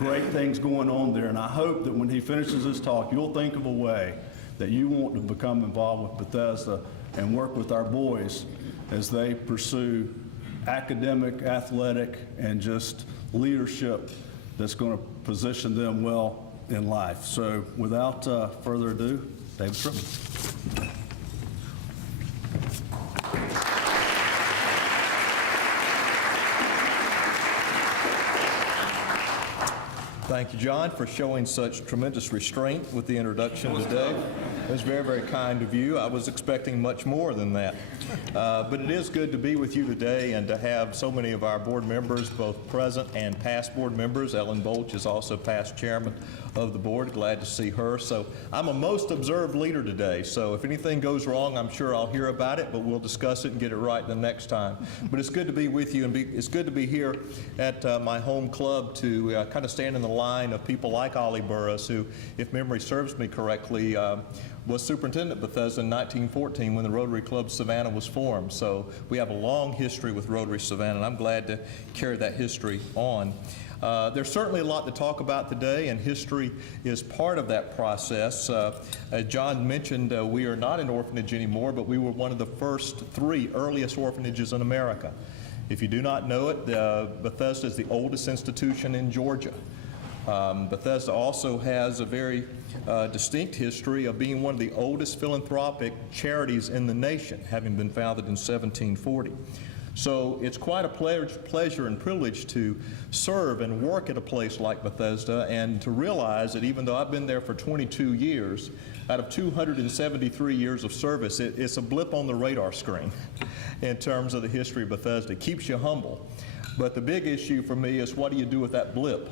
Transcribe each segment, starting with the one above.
great things going on there, and I hope that when he finishes his talk, you'll think of a way that you want to become involved with Bethesda and work with our boys as they pursue academic, athletic, and just leadership that's going to position them well in life. So without further ado, David Tribble. Thank you, John, for showing such tremendous restraint with the introduction today. It was very, very kind of you. I was expecting much more than that. But it is good to be with you today and to have so many of our board members, both present and past board members. Ellen Bolch is also past chairman of the board. Glad to see her. So I'm a most observed leader today. So if anything goes wrong, I'm sure I'll hear about it, but we'll discuss it and get it right the next time. But it's good to be with you, and it's good to be here at my home club to kind of stand in the line of people like Ollie Burris, who, if memory serves me correctly, was superintendent at Bethesda in 1914 when the Rotary Club Savannah was formed. So we have a long history with Rotary Savannah, and I'm glad to carry that history on. There's certainly a lot to talk about today, and history is part of that process. As John mentioned, we are not an orphanage anymore, but we were one of the first 3 earliest orphanages in America. If you do not know it, Bethesda is the oldest institution in Georgia. Bethesda also has a very distinct history of being one of the oldest philanthropic charities in the nation, having been founded in 1740. So it's quite a pleasure and privilege to serve and work at a place like Bethesda, and to realize that even though I've been there for 22 years, out of 273 years of service, it's a blip on the radar screen in terms of the history of Bethesda. It keeps you humble. But the big issue for me is, what do you do with that blip?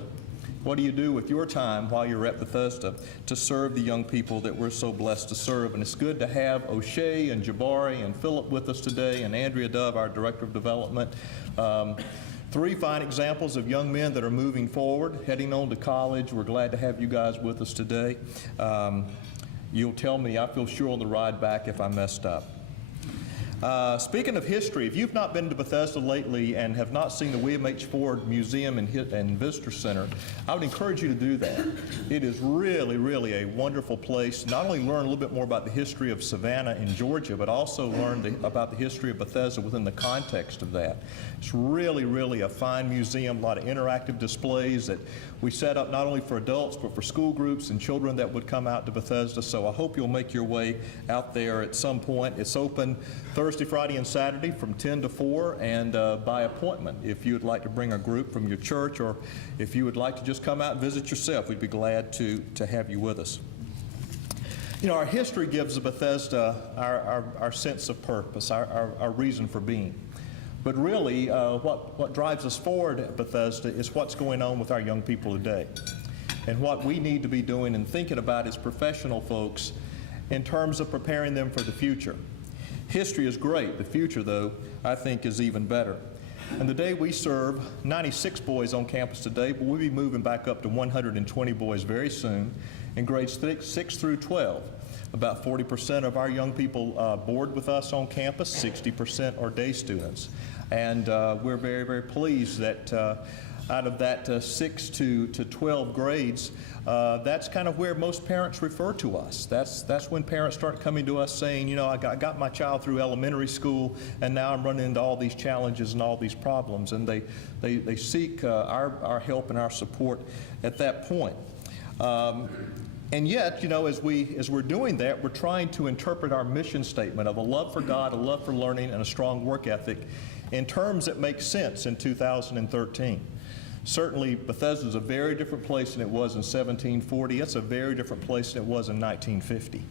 What do you do with your time while you're at Bethesda to serve the young people that we're so blessed to serve? And it's good to have O'Shea and Jabari and Philip with us today, and Andrea Dove, our Director of Development. 3 fine examples of young men that are moving forward, heading on to college. We're glad to have you guys with us today. You'll tell me, I feel sure, on the ride back if I messed up. Speaking of history, if you've not been to Bethesda lately and have not seen the William H. Ford Museum and Visitor Center, I would encourage you to do that. It is really, really a wonderful place. Not only learn a little bit more about the history of Savannah in Georgia, but also learn about the history of Bethesda within the context of that. It's really, really a fine museum, a lot of interactive displays that we set up not only for adults, but for school groups and children that would come out to Bethesda. So I hope you'll make your way out there at some point. It's open Thursday, Friday, and Saturday from 10 to 4, and by appointment. If you would like to bring a group from your church, or if you would like to just come out and visit yourself, we'd be glad to have you with us. You know, our history gives Bethesda our sense of purpose, our reason for being. But really, what drives us forward at Bethesda is what's going on with our young people today, and what we need to be doing and thinking about as professional folks in terms of preparing them for the future. History is great. The future, though, I think is even better. And today we serve 96 boys on campus today, but we'll be moving back up to 120 boys very soon in grades 6 through 12. About 40% of our young people board with us on campus, 60% are day students. And we're very, very pleased that out of that 6 to 12 grades, that's kind of where most parents refer to us. That's when parents start coming to us saying, you know, I got my child through elementary school, and now I'm running into all these challenges and all these problems. And they seek our help and our support at that point. And yet, you know, as we're doing that, we're trying to interpret our mission statement of a love for God, a love for learning, and a strong work ethic in terms that make sense in 2013. Certainly, Bethesda is a very different place than it was in 1740. It's a very different place than it was in 1950.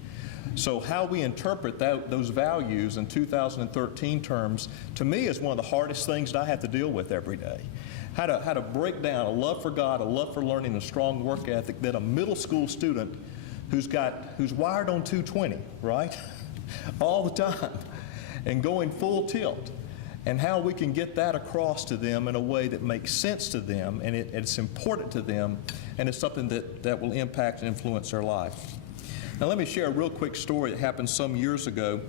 So how we interpret those values in 2013 terms, to me, is one of the hardest things that I have to deal with every day. How to break down a love for God, a love for learning, a strong work ethic that a middle school student who's wired on 220, right, all the time, and going full tilt, and how we can get that across to them in a way that makes sense to them, and it's important to them, and it's something that will impact and influence their life. Now let me share a real quick story that happened some years ago.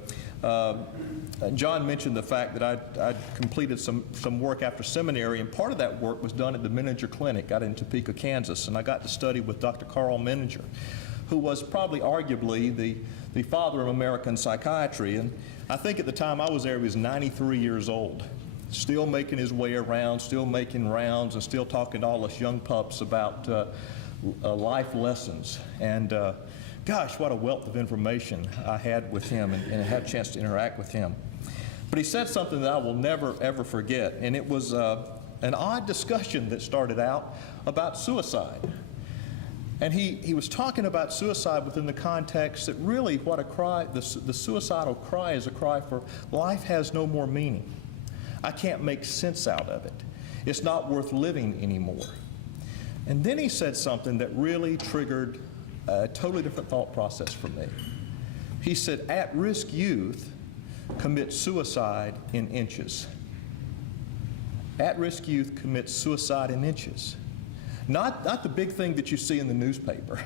John mentioned the fact that I'd completed some work after seminary, and part of that work was done at the Menninger Clinic out in Topeka, Kansas, and I got to study with Dr. Carl Menninger, who was probably arguably the father of American psychiatry. And I think at the time I was there, he was 93 years old, still making his way around, still making rounds, and still talking to all us young pups about life lessons. And gosh, what a wealth of information I had with him, and I had a chance to interact with him. But he said something that I will never, ever forget, and it was an odd discussion that started out about suicide. And he was talking about suicide within the context that really what a cry, the suicidal cry is a cry for life has no more meaning. I can't make sense out of it. It's not worth living anymore. And then he said something that really triggered a totally different thought process for me. He said, at-risk youth commit suicide in inches. At-risk youth commit suicide in inches. Not the big thing that you see in the newspaper,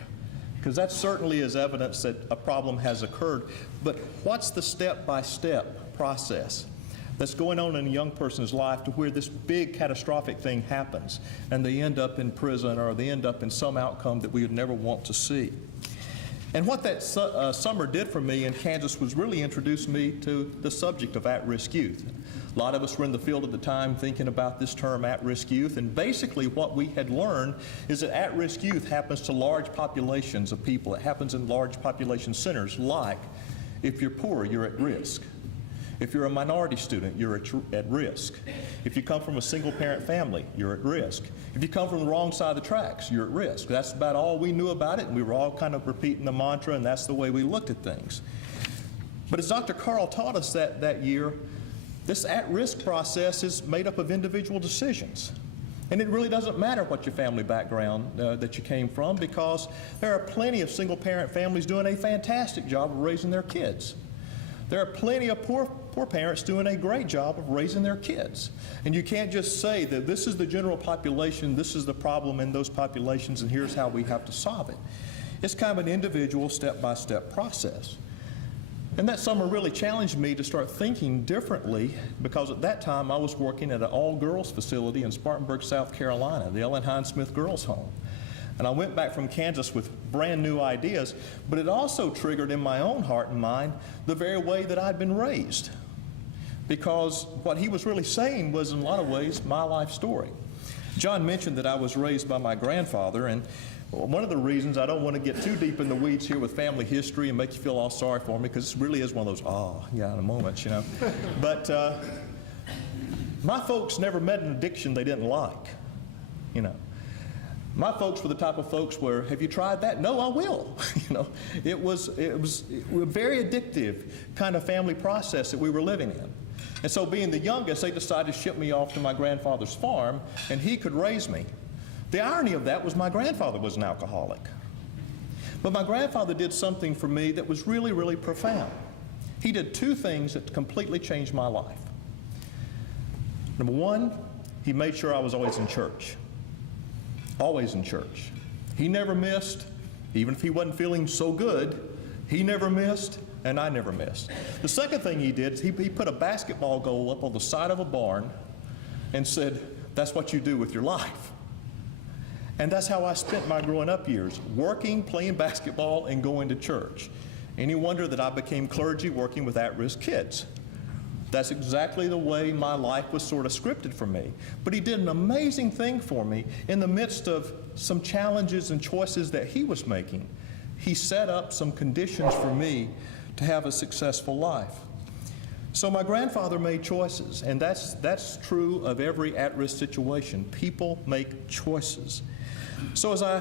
because that certainly is evidence that a problem has occurred, but what's the step-by-step process that's going on in a young person's life to where this big catastrophic thing happens and they end up in prison or they end up in some outcome that we would never want to see. And what that summer did for me in Kansas was really introduce me to the subject of at-risk youth. A lot of us were in the field at the time thinking about this term at-risk youth, and basically what we had learned is that at-risk youth happens to large populations of people. It happens in large population centers, like if you're poor, you're at risk. If you're a minority student, you're at risk. If you come from a single-parent family, you're at risk. If you come from the wrong side of the tracks, you're at risk. That's about all we knew about it, and we were all kind of repeating the mantra, and that's the way we looked at things. But as Dr. Carl taught us that year, this at-risk process is made up of individual decisions. And it really doesn't matter what your family background that you came from, because there are plenty of single-parent families doing a fantastic job of raising their kids. There are plenty of poor parents doing a great job of raising their kids. And you can't just say that this is the general population, this is the problem in those populations, and here's how we have to solve it. It's kind of an individual step-by-step process. And that summer really challenged me to start thinking differently, because at that time I was working at an all-girls facility in Spartanburg, South Carolina, the Ellen Hines Smith Girls Home. And I went back from Kansas with brand new ideas, but it also triggered in my own heart and mind the very way that I'd been raised. Because what he was really saying was, in a lot of ways, my life story. John mentioned that I was raised by my grandfather, and one of the reasons, I don't want to get too deep in the weeds here with family history and make you feel all sorry for me, because this really is one of those, oh, yeah, in a moment, you know. But my folks never met an addiction they didn't like, you know. My folks were the type of folks where, have you tried that? No, I will. You know, it was a very addictive kind of family process that we were living in. And so being the youngest, they decided to ship me off to my grandfather's farm, and he could raise me. The irony of that was my grandfather was an alcoholic. But my grandfather did something for me that was really, really profound. He did two things that completely changed my life. Number one, he made sure I was always in church. Always in church. He never missed, even if he wasn't feeling so good, he never missed, and I never missed. The second thing he did is he put a basketball goal up on the side of a barn and said, that's what you do with your life. And that's how I spent my growing up years, working, playing basketball, and going to church. Any wonder that I became clergy working with at-risk kids? That's exactly the way my life was sort of scripted for me. But he did an amazing thing for me in the midst of some challenges and choices that he was making. He set up some conditions for me to have a successful life. So my grandfather made choices, and that's true of every at-risk situation. People make choices. So as I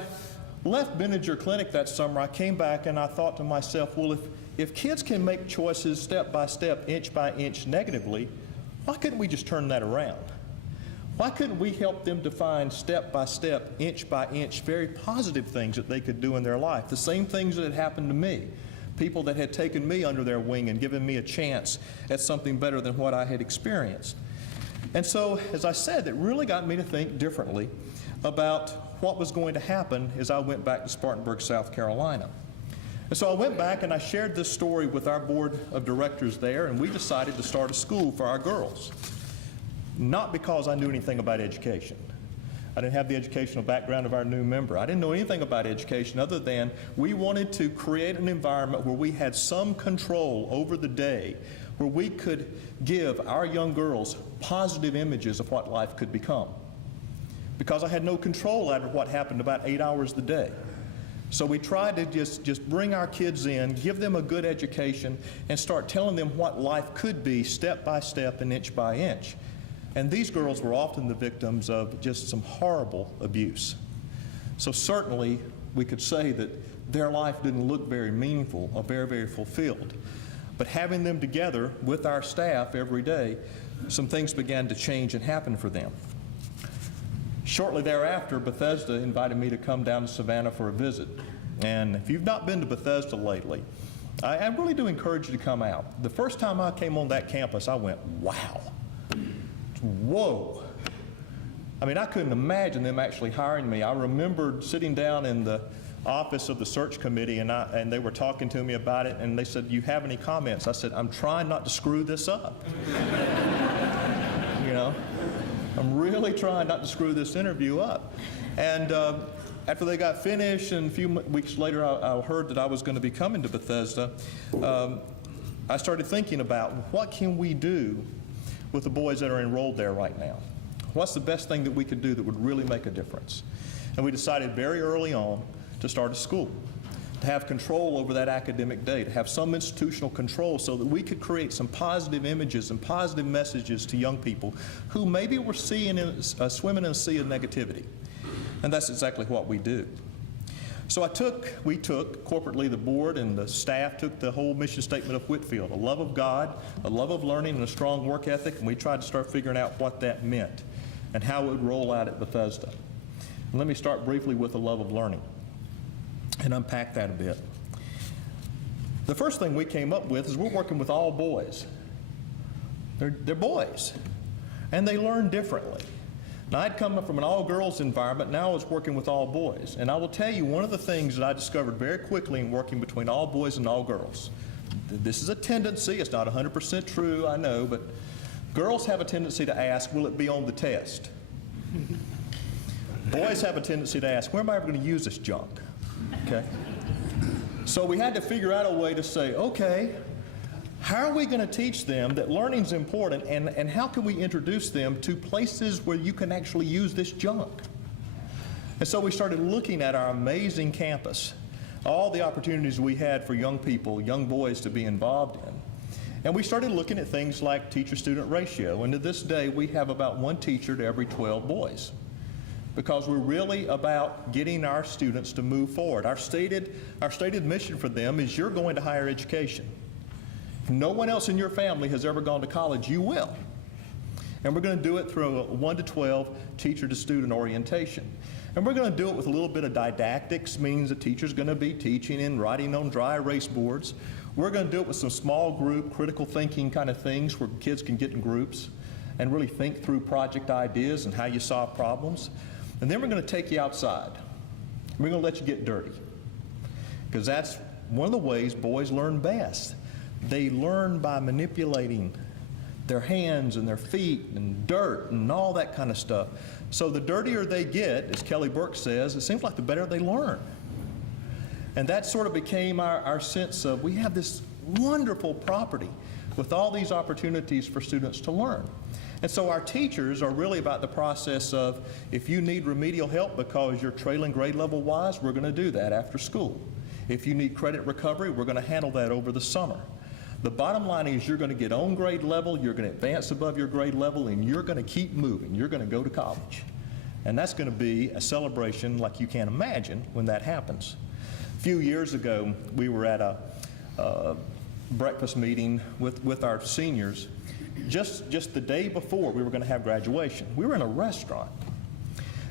left Menninger Clinic that summer, I came back and I thought to myself, well, if kids can make choices step by step, inch by inch negatively, why couldn't we just turn that around? Why couldn't we help them to find step by step, inch by inch, very positive things that they could do in their life? The same things that had happened to me. People that had taken me under their wing and given me a chance at something better than what I had experienced. And so, as I said, it really got me to think differently about what was going to happen as I went back to Spartanburg, South Carolina. And so I went back and I shared this story with our board of directors there, and we decided to start a school for our girls. Not because I knew anything about education. I didn't have the educational background of our new member. I didn't know anything about education other than we wanted to create an environment where we had some control over the day, where we could give our young girls positive images of what life could become. Because I had no control over what happened about 8 hours a day. So we tried to just bring our kids in, give them a good education, and start telling them what life could be step by step and inch by inch. And these girls were often the victims of just some horrible abuse. So certainly we could say that their life didn't look very meaningful or very, very fulfilled. But having them together with our staff every day, some things began to change and happen for them. Shortly thereafter, Bethesda invited me to come down to Savannah for a visit. And if you've not been to Bethesda lately, I really do encourage you to come out. The first time I came on that campus, I went, wow. Whoa. I mean, I couldn't imagine them actually hiring me. I remembered sitting down in the office of the search committee, and they were talking to me about it, and they said, "Do you have any comments?" I said, "I'm trying not to screw this up." You know, I'm really trying not to screw this interview up. And after they got finished, and a few weeks later, I heard that I was going to be coming to Bethesda, I started thinking about what can we do with the boys that are enrolled there right now. What's the best thing that we could do that would really make a difference? And we decided very early on to start a school, to have control over that academic day, to have some institutional control so that we could create some positive images and positive messages to young people who maybe were swimming in a sea of negativity. And that's exactly what we do. So we took, corporately the board and the staff took the whole mission statement of Whitfield, a love of God, a love of learning, and a strong work ethic, and we tried to start figuring out what that meant and how it would roll out at Bethesda. And let me start briefly with the love of learning and unpack that a bit. The first thing we came up with is we're working with all boys. They're boys, and they learn differently. Now, I'd come up from an all-girls environment. Now I was working with all boys. And I will tell you, one of the things that I discovered very quickly in working between all boys and all girls, this is a tendency. It's not 100% true, I know, but girls have a tendency to ask, will it be on the test? Boys have a tendency to ask, where am I ever going to use this junk? Okay? So we had to figure out a way to say, okay, how are we going to teach them that learning is important, and how can we introduce them to places where you can actually use this junk? And so we started looking at our amazing campus, all the opportunities we had for young people, young boys to be involved in. And we started looking at things like teacher-student ratio, and to this day we have about 1 teacher to every 12 boys, because we're really about getting our students to move forward. Our stated mission for them is you're going to higher education. If no one else in your family has ever gone to college, you will. And we're going to do it through a 1 to 12 teacher-to-student orientation. And we're going to do it with a little bit of didactics, means the teacher's going to be teaching and writing on dry erase boards. We're going to do it with some small group, critical thinking kind of things where kids can get in groups and really think through project ideas and how you solve problems. And then we're going to take you outside. We're going to let you get dirty, because that's one of the ways boys learn best. They learn by manipulating their hands and their feet and dirt and all that kind of stuff. So the dirtier they get, as Kelly Burke says, it seems like the better they learn. And that sort of became our sense of, we have this wonderful property with all these opportunities for students to learn. And so our teachers are really about the process of, if you need remedial help because you're trailing grade level wise, we're going to do that after school. If you need credit recovery, we're going to handle that over the summer. The bottom line is you're going to get on grade level, you're going to advance above your grade level, and you're going to keep moving. You're going to go to college. And that's going to be a celebration like you can't imagine when that happens. A few years ago, we were at a breakfast meeting with our seniors. Just the day before we were going to have graduation, we were in a restaurant.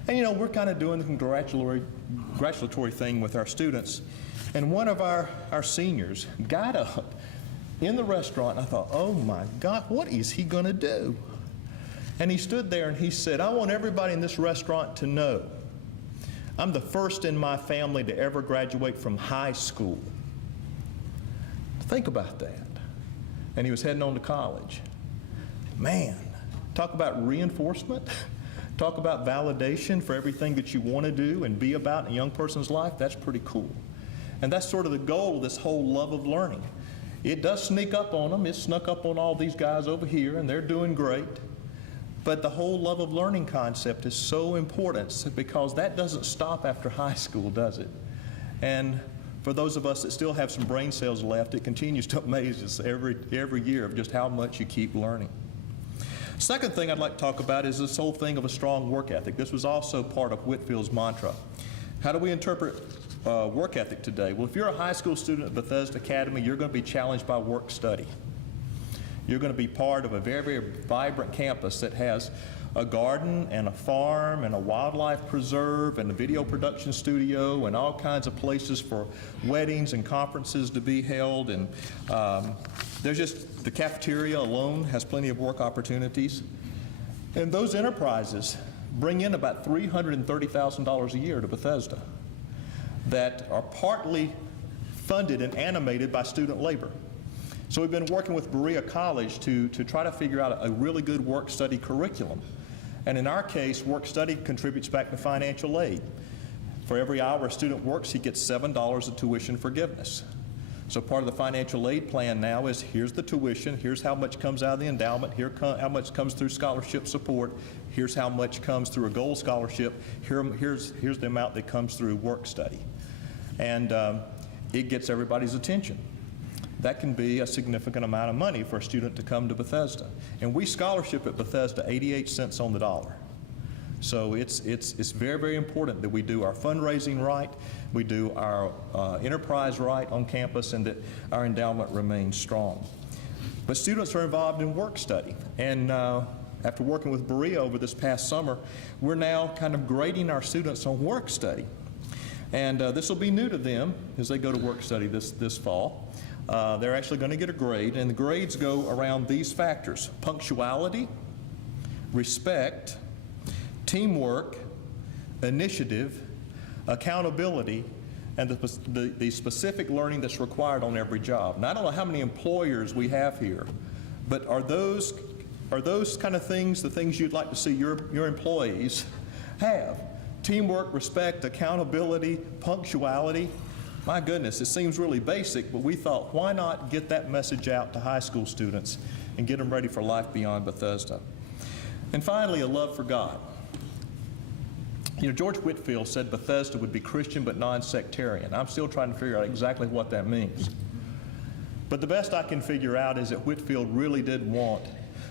And you know, we're kind of doing the congratulatory thing with our students. And one of our seniors got up in the restaurant, and I thought, oh my God, what is he going to do? And he stood there and he said, I want everybody in this restaurant to know I'm the first in my family to ever graduate from high school. Think about that. And he was heading on to college. Man, talk about reinforcement. Talk about validation for everything that you want to do and be about in a young person's life. That's pretty cool. And that's sort of the goal of this whole love of learning. It does sneak up on them. It snuck up on all these guys over here, and they're doing great. But the whole love of learning concept is so important because that doesn't stop after high school, does it? And for those of us that still have some brain cells left, it continues to amaze us every year of just how much you keep learning. Second thing I'd like to talk about is this whole thing of a strong work ethic. This was also part of Whitfield's mantra. How do we interpret work ethic today? Well, if you're a high school student at Bethesda Academy, you're going to be challenged by work study. You're going to be part of a very, very vibrant campus that has a garden and a farm and a wildlife preserve and a video production studio and all kinds of places for weddings and conferences to be held. And there's just, the cafeteria alone has plenty of work opportunities. And those enterprises bring in about $330,000 a year to Bethesda that are partly funded and animated by student labor. So we've been working with Berea College to try to figure out a really good work-study curriculum. And in our case, work-study contributes back to financial aid. For every hour a student works, he gets $7 of tuition forgiveness. So part of the financial aid plan now is here's the tuition, here's how much comes out of the endowment, how much comes through scholarship support, here's how much comes through a gold scholarship, here's the amount that comes through work-study. And it gets everybody's attention. That can be a significant amount of money for a student to come to Bethesda. And we scholarship at Bethesda 88 cents on the dollar. So it's very, very important that we do our fundraising right, we do our enterprise right on campus, and that our endowment remains strong. But students are involved in work study. And after working with Berea over this past summer, we're now kind of grading our students on work study. And this will be new to them as they go to work study this fall. They're actually going to get a grade, and the grades go around these factors: punctuality, respect, teamwork, initiative, accountability, and the specific learning that's required on every job. Now, I don't know how many employers we have here, but are those kind of things the things you'd like to see your employees have? Teamwork, respect, accountability, punctuality. My goodness, it seems really basic, but we thought, why not get that message out to high school students and get them ready for life beyond Bethesda? And finally, a love for God. You know, George Whitfield said Bethesda would be Christian but non-sectarian. I'm still trying to figure out exactly what that means. But the best I can figure out is that Whitfield really did want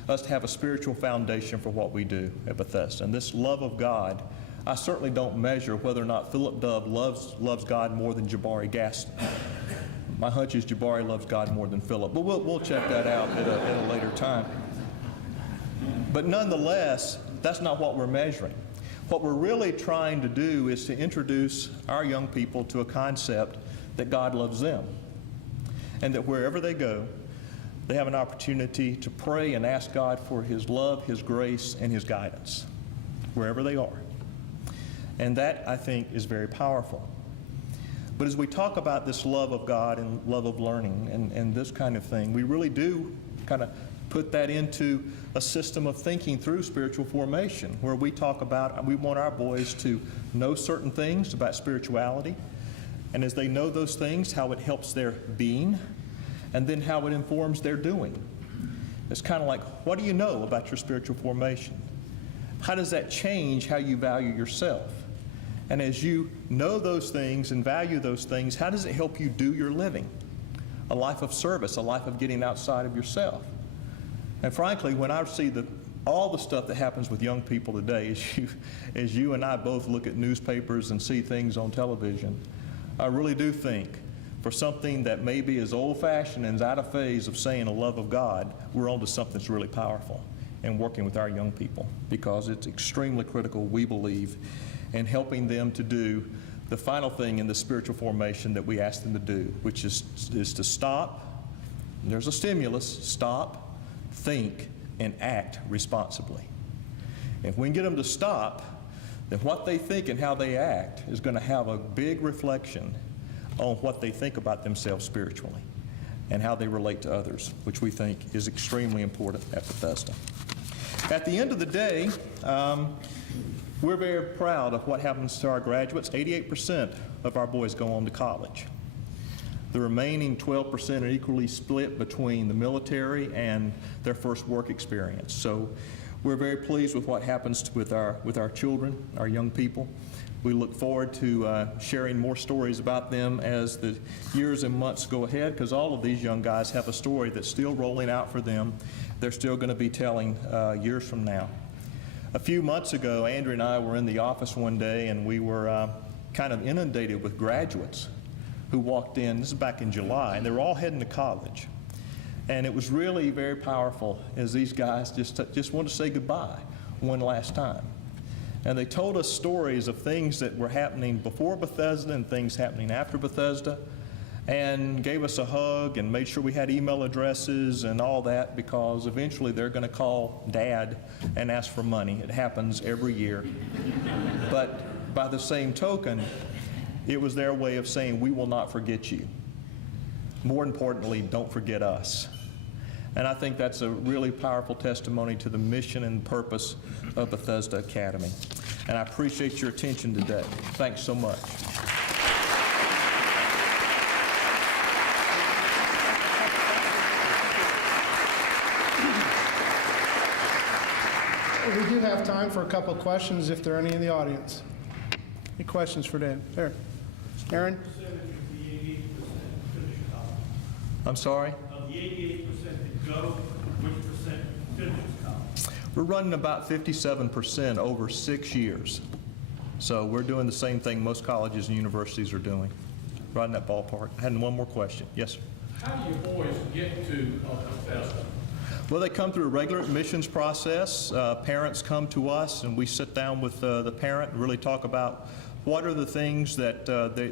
us to have a spiritual foundation for what we do at Bethesda. And this love of God, I certainly don't measure whether or not Philip Dove loves God more than Jabari Gaston. My hunch is Jabari loves God more than Philip, but we'll check that out at a later time. But nonetheless, that's not what we're measuring. What we're really trying to do is to introduce our young people to a concept that God loves them, and that wherever they go, they have an opportunity to pray and ask God for His love, His grace, and His guidance, wherever they are. And that, I think, is very powerful. But as we talk about this love of God and love of learning and this kind of thing, we really do kind of put that into a system of thinking through spiritual formation, where we talk about, we want our boys to know certain things about spirituality, and as they know those things, how it helps their being, and then how it informs their doing. It's kind of like, what do you know about your spiritual formation? How does that change how you value yourself? And as you know those things and value those things, how does it help you do your living? A life of service, a life of getting outside of yourself. And frankly, when I see all the stuff that happens with young people today, as you and I both look at newspapers and see things on television, I really do think for something that maybe is old-fashioned and is out of phase of saying a love of God, we're onto something that's really powerful in working with our young people, because it's extremely critical, we believe, in helping them to do the final thing in the spiritual formation that we ask them to do, which is to stop. There's a stimulus: stop, think, and act responsibly. If we can get them to stop, then what they think and how they act is going to have a big reflection on what they think about themselves spiritually. and how they relate to others, which we think is extremely important at Bethesda. At the end of the day, we're very proud of what happens to our graduates. 88% of our boys go on to college. The remaining 12% are equally split between the military and their first work experience. So we're very pleased with what happens with our children, our young people. We look forward to sharing more stories about them as the years and months go ahead, because all of these young guys have a story that's still rolling out for them. They're still going to be telling years from now. A few months ago, Andrew and I were in the office one day, and we were kind of inundated with graduates who walked in. This is back in July, and they were all heading to college. And it was really very powerful as these guys just wanted to say goodbye one last time. And they told us stories of things that were happening before Bethesda and things happening after Bethesda, and gave us a hug and made sure we had email addresses and all that, because eventually they're going to call Dad and ask for money. It happens every year. But by the same token, it was their way of saying, we will not forget you. More importantly, don't forget us. And I think that's a really powerful testimony to the mission and purpose of Bethesda Academy. And I appreciate your attention today. Thanks so much. We do have time for a couple of questions if there are any in the audience. Any questions for Dan? There. Aaron? I'm sorry? Of the 88% that go, which percent finishes college? We're running about 57% over 6 years. So we're doing the same thing most colleges and universities are doing, right in that ballpark. I had one more question. Yes, sir. How do your boys get to Bethesda? Well, they come through a regular admissions process. Parents come to us, and we sit down with the parent and really talk about what are the things that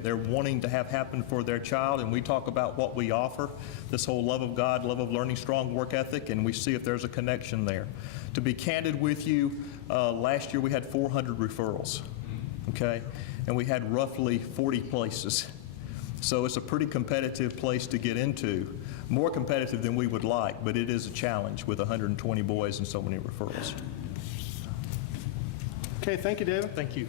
they're wanting to have happen for their child, and we talk about what we offer, this whole love of God, love of learning, strong work ethic, and we see if there's a connection there. To be candid with you, last year we had 400 referrals, okay? And we had roughly 40 places. So it's a pretty competitive place to get into, more competitive than we would like, but it is a challenge with 120 boys and so many referrals. Okay, thank you, David. Thank you.